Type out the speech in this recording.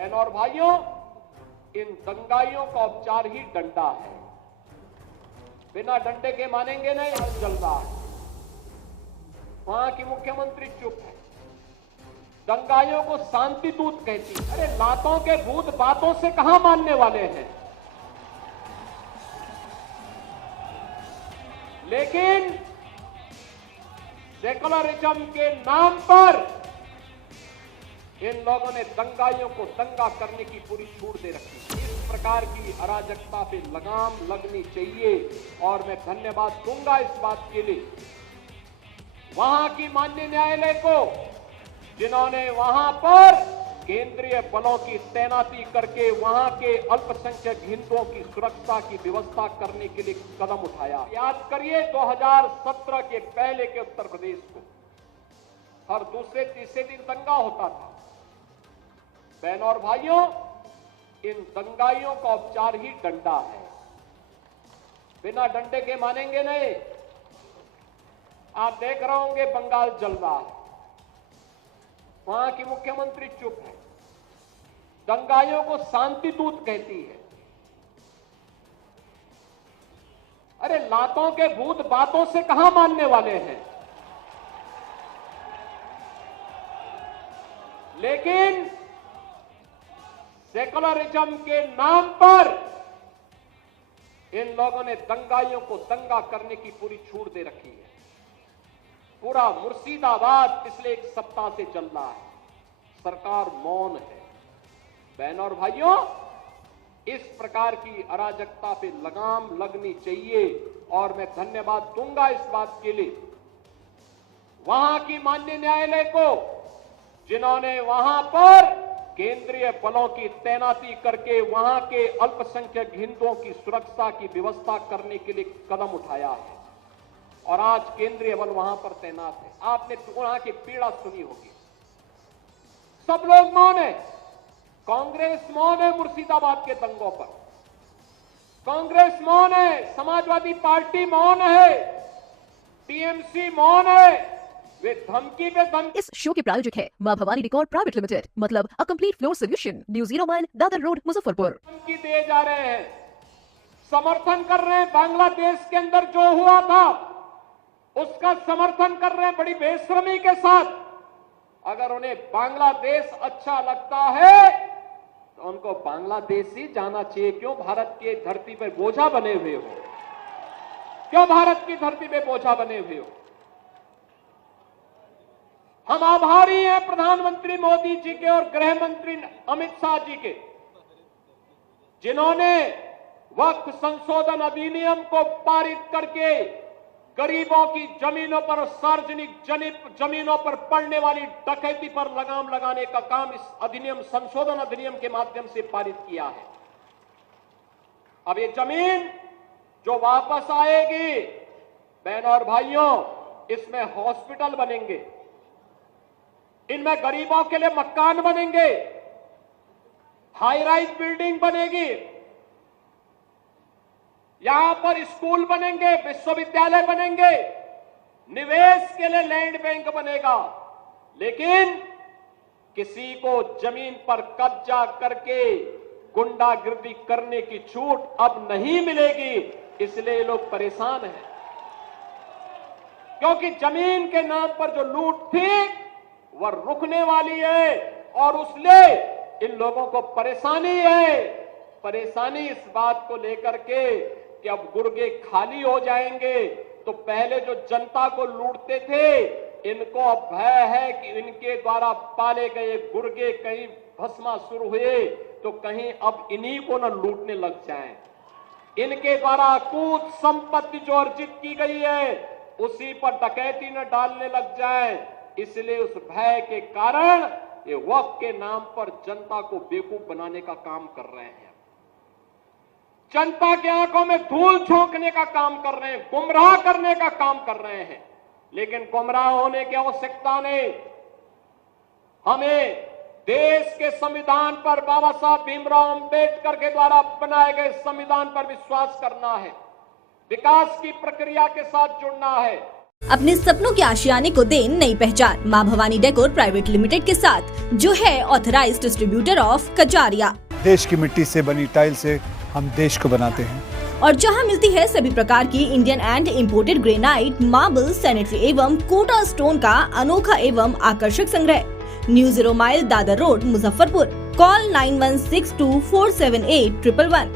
बहनों और भाइयों, इन दंगाइयों का उपचार ही डंडा है। बिना डंडे के मानेंगे नहीं। चल रहा है, वहां की मुख्यमंत्री चुप है। दंगाइयों को शांति दूत कहती है। अरे लातों के भूत बातों से कहां मानने वाले हैं। लेकिन सेकुलरिज्म के नाम पर इन लोगों ने दंगाइयों को दंगा करने की पूरी छूट दे रखी है। इस प्रकार की अराजकता पे लगाम लगनी चाहिए और मैं धन्यवाद दूंगा इस बात के लिए वहां की माननीय न्यायालय को, जिन्होंने वहां पर केंद्रीय बलों की तैनाती करके वहां के अल्पसंख्यक हिंदुओं की सुरक्षा की व्यवस्था करने के लिए कदम उठाया। याद करिए 2017 के पहले के उत्तर प्रदेश को हर दूसरे तीसरे दिन दंगा होता था। बहनों और भाइयों, इन दंगाइयों का उपचार ही डंडा है। बिना डंडे के मानेंगे नहीं। आप देख रहे होंगे बंगाल जल रहा है, वहां की मुख्यमंत्री चुप है। दंगाइयों को शांति दूत कहती है। अरे लातों के भूत बातों से कहां मानने वाले हैं। लेकिन सेकुलरिज्म के नाम पर इन लोगों ने दंगाइयों को दंगा करने की पूरी छूट दे रखी है। पूरा मुर्शिदाबाद पिछले एक सप्ताह से चल रहा है, सरकार मौन है। बहनों और भाइयों, इस प्रकार की अराजकता पे लगाम लगनी चाहिए और मैं धन्यवाद दूंगा इस बात के लिए वहां की माननीय न्यायालय को, जिन्होंने वहां पर केंद्रीय बलों की तैनाती करके वहां के अल्पसंख्यक हिंदुओं की सुरक्षा की व्यवस्था करने के लिए कदम उठाया है और आज केंद्रीय बल वहां पर तैनात है। आपने वहां की पीड़ा सुनी होगी। सब लोग मौन है। कांग्रेस मौन है मुर्शिदाबाद के दंगों पर, कांग्रेस मौन है, समाजवादी पार्टी मौन है, टीएमसी मौन है। वे धमकी पे धमकी। इस शो के प्रायोजक है मां भवानी रिकॉर्ड प्राइवेट लिमिटेड, मतलब a complete floor solution, new 0 mile, Dadar road, Muzaffarpur. धमकी दे जा रहे हैं, समर्थन कर रहे हैं। बांग्लादेश के अंदर जो हुआ था उसका समर्थन कर रहे हैं बड़ी बेशर्मी के साथ। अगर उन्हें बांग्लादेश अच्छा लगता है तो उनको बांग्लादेश ही जाना चाहिए। क्यों भारत की धरती पर बोझा बने हुए हो? क्यों भारत की धरती पे बोझा बने हुए हो? हम आभारी हैं प्रधानमंत्री मोदी जी के और गृह मंत्री अमित शाह जी के, जिन्होंने वक्फ संशोधन अधिनियम को पारित करके गरीबों की जमीनों पर और सार्वजनिक जमीनों पर पड़ने वाली डकैती पर लगाम लगाने का काम इस अधिनियम संशोधन अधिनियम के माध्यम से पारित किया है। अब ये जमीन जो वापस आएगी, बहनों और भाइयों, इसमें हॉस्पिटल बनेंगे, इनमें गरीबों के लिए मकान बनेंगे, हाई राइज बिल्डिंग बनेगी, यहां पर स्कूल बनेंगे, विश्वविद्यालय बनेंगे, निवेश के लिए लैंड बैंक बनेगा। लेकिन किसी को जमीन पर कब्जा करके गुंडागिर्दी करने की छूट अब नहीं मिलेगी। इसलिए लोग परेशान हैं, क्योंकि जमीन के नाम पर जो लूट थी वह रुकने वाली है और उसलिए इन लोगों को परेशानी है। परेशानी इस बात को लेकर के कि अब गुर्गे खाली हो जाएंगे। तो पहले जो जनता को लूटते थे, इनको अब भय है कि इनके द्वारा पाले गए गुर्गे कहीं भस्मासुर हुए तो कहीं अब इन्हीं को न लूटने लग जाएं। इनके द्वारा अकूत संपत्ति जो अर्जित की गई है उसी पर डकैती न डालने लग जाए। इसलिए उस भय के कारण ये वक्फ के नाम पर जनता को बेवकूफ बनाने का काम कर रहे हैं, जनता की आंखों में धूल झोंकने का काम कर रहे हैं, गुमराह करने का काम कर रहे हैं। लेकिन गुमराह होने की आवश्यकता नहीं। हमें देश के संविधान पर, बाबा साहब भीमराव अंबेडकर के द्वारा बनाए गए संविधान पर विश्वास करना है, विकास की प्रक्रिया के साथ जुड़ना है। अपने सपनों के आशियाने को दे नई पहचान। माँ भवानी डेकोर प्राइवेट लिमिटेड के साथ, जो है ऑथराइज्ड डिस्ट्रीब्यूटर ऑफ कजारिया। देश की मिट्टी से बनी टाइल से हम देश को बनाते हैं, और जहां मिलती है सभी प्रकार की Indian and imported granite, marble, sanitary एवं कोटा स्टोन का अनोखा एवं आकर्षक संग्रह। New 0 mile, Dadar road, Muzaffarpur. Call 9162478111।